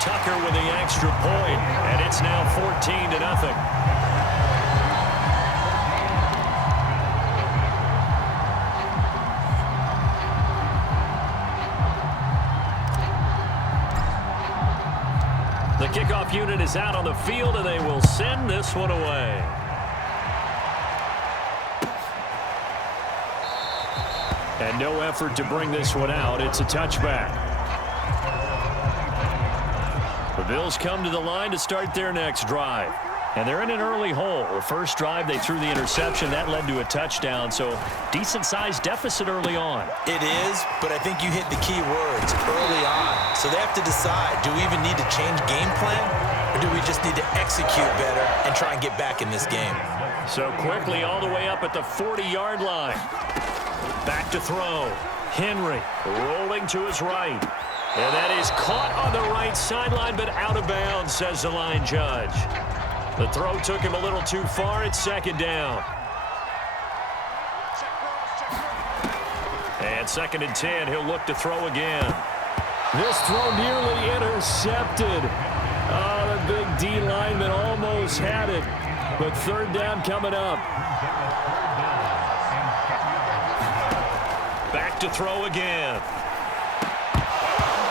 Tucker with the extra point, and it's now 14-0. The kickoff unit is out on the field, and they will send this one away. And no effort to bring this one out. It's a touchback. The Bills come to the line to start their next drive. And they're in an early hole. The first drive, they threw the interception. That led to a touchdown. So decent-sized deficit early on. It is, but I think you hit the key words, early on. So they have to decide, do we even need to change game plan? Or do we just need to execute better and try and get back in this game? So quickly all the way up at the 40-yard line. Back to throw. Henry rolling to his right. And that is caught on the right sideline, but out of bounds, says the line judge. The throw took him a little too far. It's second down. And 2nd and 10. He'll look to throw again. This throw nearly intercepted. Oh, the big D lineman almost had it. But 3rd down coming up. Back to throw again.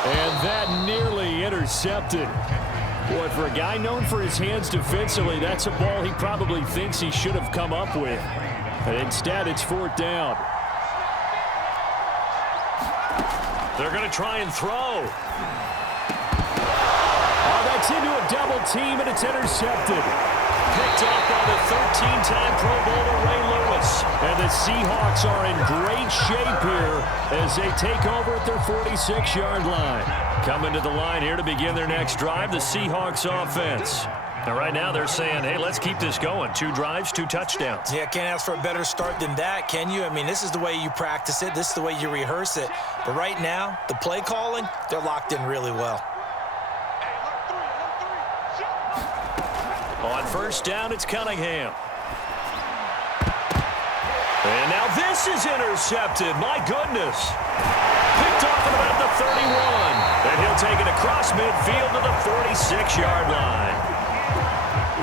And that nearly intercepted. Boy, for a guy known for his hands defensively, that's a ball he probably thinks he should have come up with. And instead, it's 4th down. They're going to try and throw. Oh, that's into a double team, and it's intercepted. Picked off by the 13-time Pro Bowler Ray Lewis. And the Seahawks are in great shape here as they take over at their 46-yard line. Coming to the line here to begin their next drive, the Seahawks offense. And right now they're saying, hey, let's keep this going. 2 drives, 2 touchdowns. Yeah, can't ask for a better start than that, can you? I mean, this is the way you practice it. This is the way you rehearse it. But right now, the play calling, they're locked in really well. On 1st down, it's Cunningham. And now this is intercepted. My goodness. Picked off at about the 31. And he'll take it across midfield to the 46-yard line.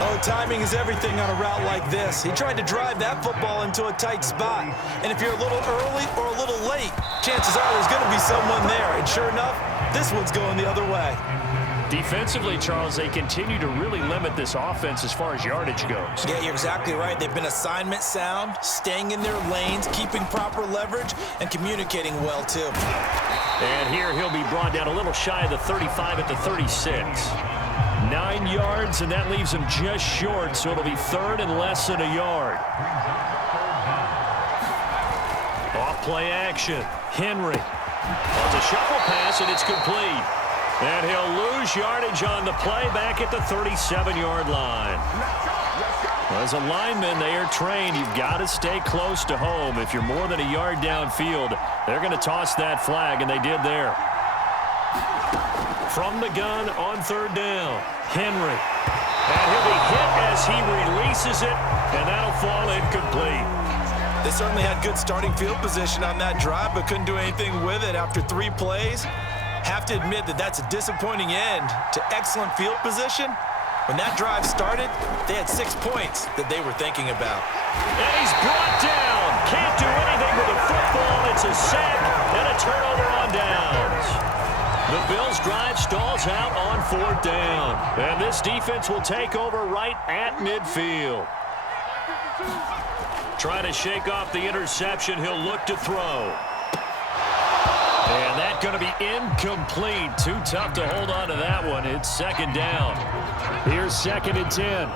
Oh, timing is everything on a route like this. He tried to drive that football into a tight spot. And if you're a little early or a little late, chances are there's going to be someone there. And sure enough, this one's going the other way. Defensively, Charles, they continue to really limit this offense as far as yardage goes. Yeah, you're exactly right. They've been assignment sound, staying in their lanes, keeping proper leverage, and communicating well, too. And here he'll be brought down a little shy of the 35 at the 36. 9 yards, and that leaves him just short, so it'll be 3rd and less than a yard. Off play action. Henry. Well, it's a shuffle pass, and it's complete. And he'll lose yardage on the play back at the 37-yard line. As a lineman, they are trained. You've got to stay close to home. If you're more than a yard downfield, they're going to toss that flag, and they did there. From the gun on 3rd down, Henry. And he'll be hit as he releases it, and that'll fall incomplete. They certainly had good starting field position on that drive, but couldn't do anything with it after 3 plays. Have to admit that that's a disappointing end to excellent field position. When that drive started, they had 6 points that they were thinking about. And he's brought down. Can't do anything with the football. It's a sack and a turnover on downs. The Bills' drive stalls out on 4th down. And this defense will take over right at midfield. Trying to shake off the interception. He'll look to throw. And that's going to be incomplete. Too tough to hold on to that one. It's 2nd down. Here's 2nd and 10.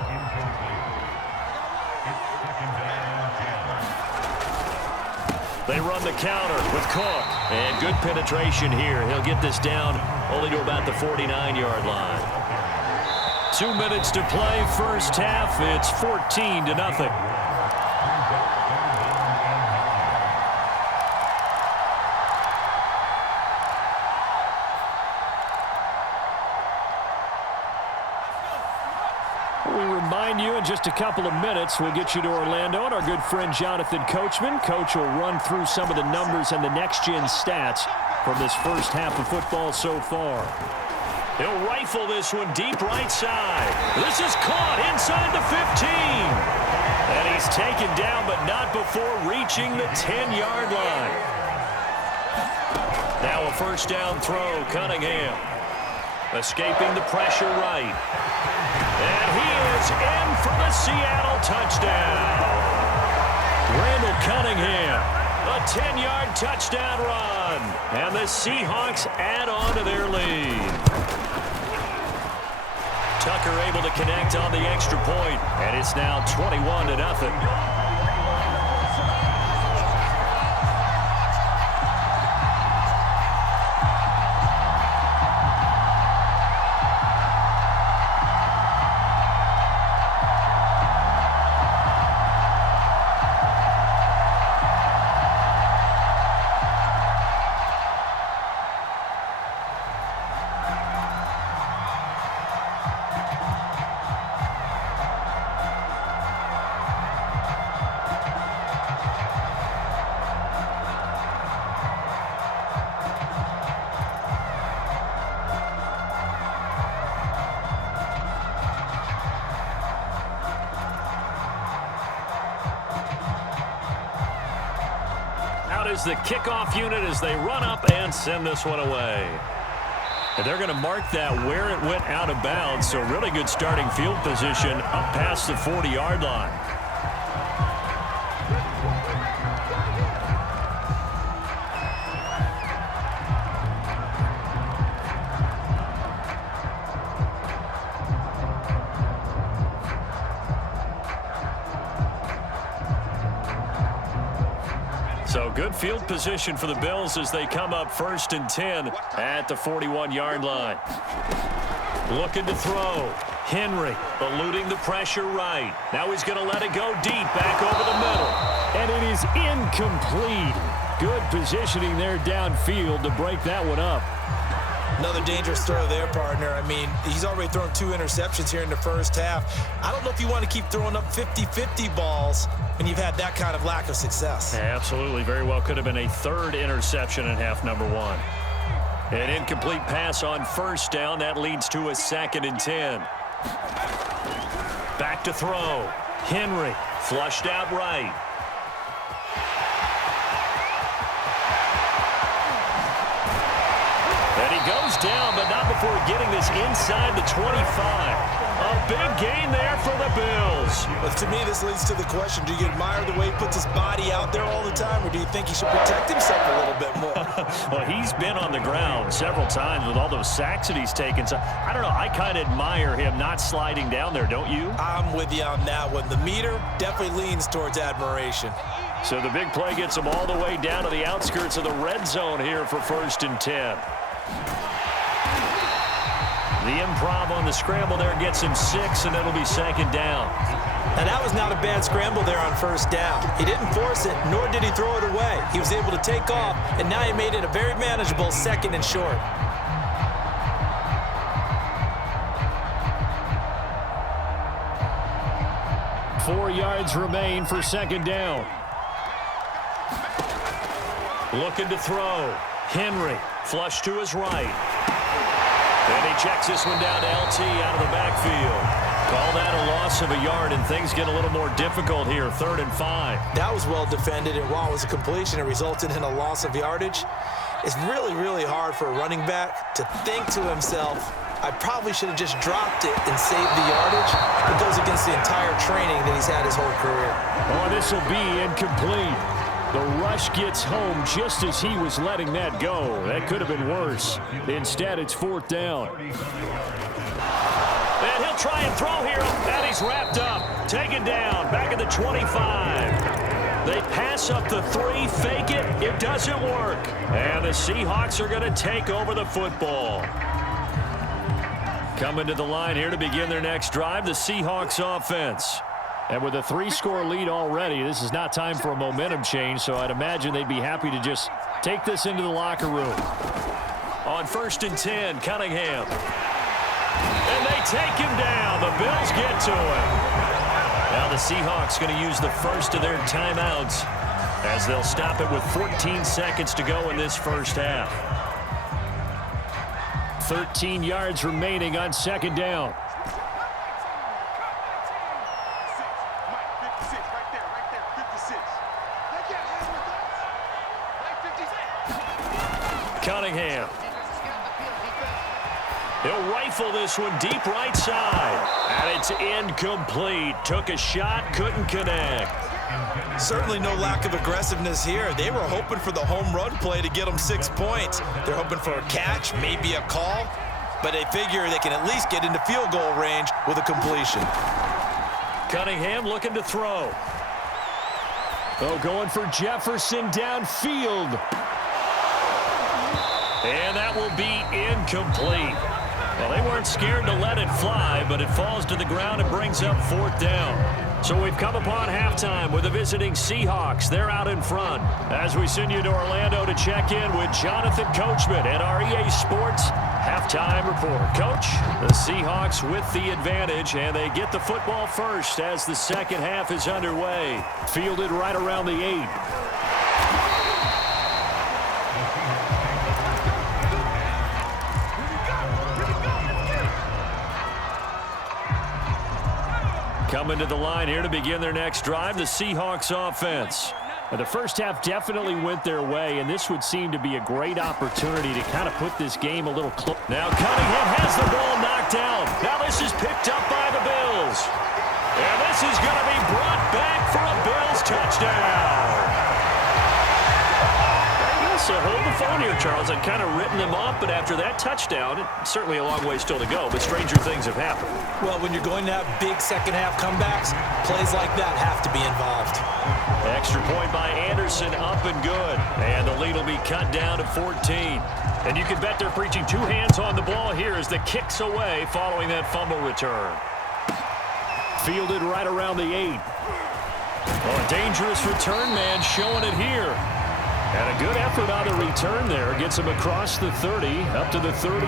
They run the counter with Cook. And good penetration here. He'll get this down only to about the 49-yard line. 2 minutes to play, first half. It's 14-0. We remind you in just a couple of minutes, we'll get you to Orlando, and our good friend Jonathan Coachman. Coach will run through some of the numbers and the next-gen stats from this first half of football so far. He'll rifle this one deep right side. This is caught inside the 15. And he's taken down, but not before reaching the 10-yard line. Now a first down throw, Cunningham. Escaping the pressure right. And he is in for the Seattle touchdown. Randall Cunningham, a 10-yard touchdown run. And the Seahawks add on to their lead. Tucker able to connect on the extra point, and it's now 21-0. Is the kickoff unit as they run up and send this one away. And they're going to mark that where it went out of bounds, so really good starting field position up past the 40-yard line. So good field position for the Bills as they come up 1st and 10 at the 41-yard line. Looking to throw. Henry eluding the pressure right. Now he's going to let it go deep back over the middle. And it is incomplete. Good positioning there downfield to break that one up. Another dangerous throw there, partner. I mean, he's already thrown 2 interceptions here in the first half. I don't know if you want to keep throwing up 50-50 balls when you've had that kind of lack of success. Absolutely. Very well could have been a 3rd interception in half number 1. An incomplete pass on first down. That leads to a 2nd and 10. Back to throw. Henry flushed out right. And he goes down, but not before getting this inside the 25. A big gain there for the Bills. But to me, this leads to the question, do you admire the way he puts his body out there all the time, or do you think he should protect himself a little bit more? Well, he's been on the ground several times with all those sacks that he's taken. So, I don't know, I kind of admire him not sliding down there, don't you? I'm with you on that one. The meter definitely leans towards admiration. So the big play gets him all the way down to the outskirts of the red zone here for 1st and 10. The improv on the scramble there gets him 6, and it'll be 2nd down. And that was not a bad scramble there on 1st down. He didn't force it, nor did he throw it away. He was able to take off, and now he made it a very manageable 2nd and short. Four yards remain for 2nd down. Looking to throw. Henry flush to his right. And he checks this one down to LT out of the backfield. Call that a loss of a yard, and things get a little more difficult here, 3rd and 5. That was well defended, and while it was a completion, it resulted in a loss of yardage. It's really, really hard for a running back to think to himself, I probably should have just dropped it and saved the yardage. It goes against the entire training that he's had his whole career. Oh, this will be incomplete. The rush gets home just as he was letting that go. That could have been worse. Instead, it's 4th down. And he'll try and throw here, and he's wrapped up. Taken down, back at the 25. They pass up the 3, fake it. It doesn't work. And the Seahawks are going to take over the football. Coming to the line here to begin their next drive, the Seahawks offense. And with a 3-score lead already, this is not time for a momentum change, so I'd imagine they'd be happy to just take this into the locker room. On 1st and 10, Cunningham. And they take him down. The Bills get to him. Now the Seahawks going to use the first of their timeouts as they'll stop it with 14 seconds to go in this first half. 13 yards remaining on second down. Cunningham. He'll rifle this one deep right side. And it's incomplete. Took a shot, couldn't connect. Certainly no lack of aggressiveness here. They were hoping for the home run play to get them 6 points. They're hoping for a catch, maybe a call, but they figure they can at least get into field goal range with a completion. Cunningham looking to throw. Oh, going for Jefferson downfield. And that will be incomplete. Well, they weren't scared to let it fly, but it falls to the ground and brings up fourth down. So we've come upon halftime with the visiting Seahawks. They're out in front. As we send you to Orlando to check in with Jonathan Coachman at our EA Sports Halftime Report. Coach, the Seahawks with the advantage, and they get the football first as the second half is underway. Fielded right around the 8. Coming to the line here to begin their next drive, the Seahawks offense. The first half definitely went their way, and this would seem to be a great opportunity to kind of put this game a little close. Now Cunningham has the ball knocked out. Now this is picked up by the Bills. And this is going to be brought back for a Bills touchdown. So hold the phone here, Charles. I'd kind of written them off, but after that touchdown, it's certainly a long way still to go, but stranger things have happened. Well, when you're going to have big second-half comebacks, plays like that have to be involved. Extra point by Anderson, up and good. And the lead will be cut down to 14. And you can bet they're preaching 2 hands on the ball here as the kick's away following that fumble return. Fielded right around the 8. Oh, a dangerous return man showing it here. And a good effort on the return there. Gets him across the 30, up to the 33.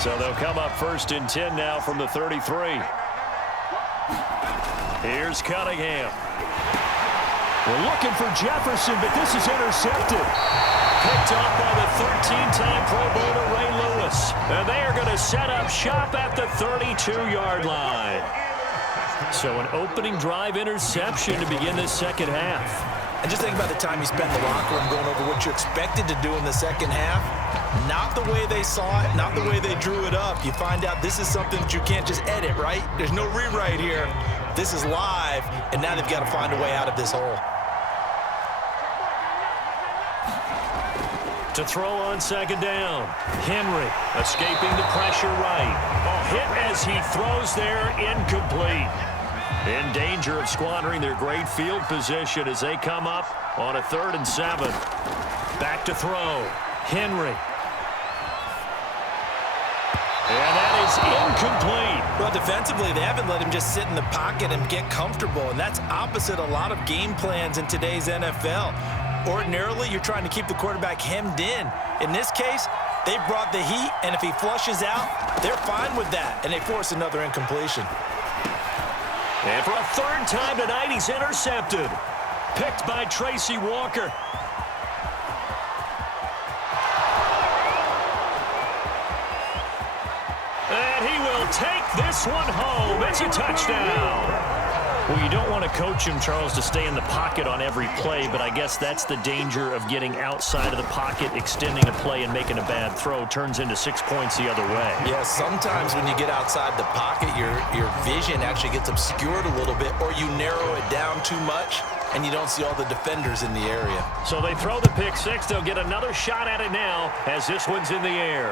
So they'll come up first and 10 now from the 33. Here's Cunningham. We're looking for Jefferson, but this is intercepted. Picked off by the 13-time Pro Bowler Ray Lewis. And they are going to set up shop at the 32-yard line. So an opening drive interception to begin this second half. And just think about the time you spent in the locker room going over what you expected to do in the second half. Not the way they saw it, not the way they drew it up. You find out this is something that you can't just edit, right? There's no rewrite here. This is live, and now they've got to find a way out of this hole. To throw on second down. Henry escaping the pressure right. A hit as he throws there, incomplete. In danger of squandering their great field position as they come up on a 3rd and 7. Back to throw. Henry. And that is incomplete. Well, defensively, they haven't let him just sit in the pocket and get comfortable, and that's opposite a lot of game plans in today's NFL. Ordinarily, you're trying to keep the quarterback hemmed in. In this case, they brought the heat, and if he flushes out, they're fine with that, and they force another incompletion. And for a 3rd time tonight, he's intercepted. Picked by Tracy Walker. And he will take this one home. It's a touchdown. Well, you don't want to coach him, Charles, to stay in the pocket on every play, but I guess that's the danger of getting outside of the pocket, extending a play, and making a bad throw. Turns into 6 points the other way. Yeah, sometimes when you get outside the pocket, your vision actually gets obscured a little bit, or you narrow it down too much, and you don't see all the defenders in the area. So they throw the pick six. They'll get another shot at it now as this one's in the air.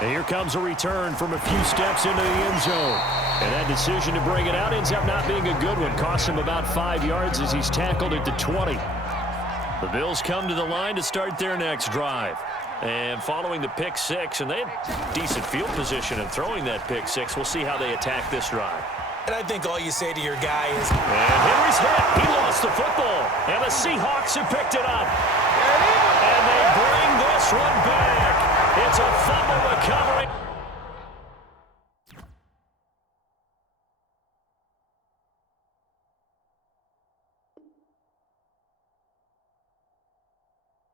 And here comes a return from a few steps into the end zone. And that decision to bring it out ends up not being a good one. Costs him about 5 yards as he's tackled at the 20. The Bills come to the line to start their next drive. And following the pick six, and they had decent field position in throwing that pick six. We'll see how they attack this drive. And I think all you say to your guy is... And Henry's hit. He lost the football. And the Seahawks have picked it up. And they bring this one back. It's a fumble covering.